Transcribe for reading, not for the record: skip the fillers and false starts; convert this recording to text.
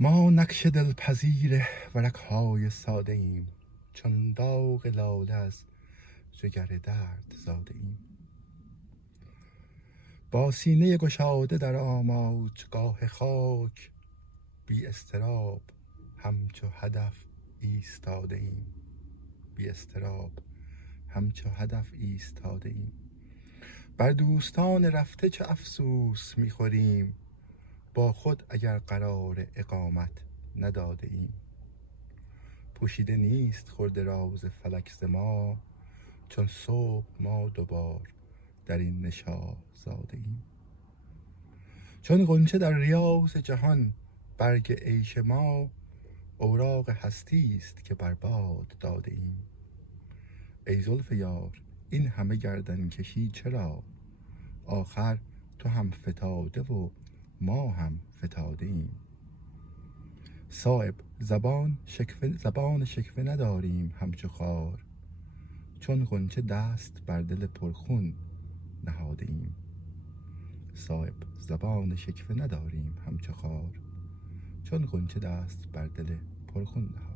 ما نقش دلپذیر ورقهای ساده ایم، چون داغ لاله از جگر درد زاده ایم. با سینه گشاده در آماجگاه خاک، بی اضطراب همچو هدف ایستاده ایم. بی اضطراب همچو هدف ایستاده ایم. بر دوستان رفته چه افسوس میخوریم، با خود اگر قرار اقامت نداده ایم. پوشیده نیست خرد راز فلک ز ما، چون صبح ما دوبار در این نشاط زاده ایم. چون غنچه در ریاض جهان برگ عیش ما، اوراق هستی است که بر باد داده ایم. ای زلف یار این همه گردن کشی چرا، آخر تو هم فتاده و ما هم فتاده ایم. صایب زبان شکوه نداریم همچو خار، چون غنچه دست بر دل پرخون نهاده ایم. صایب زبان شکوه نداریم همچو خار، چون غنچه دست بر دل پرخون نهاده ایم.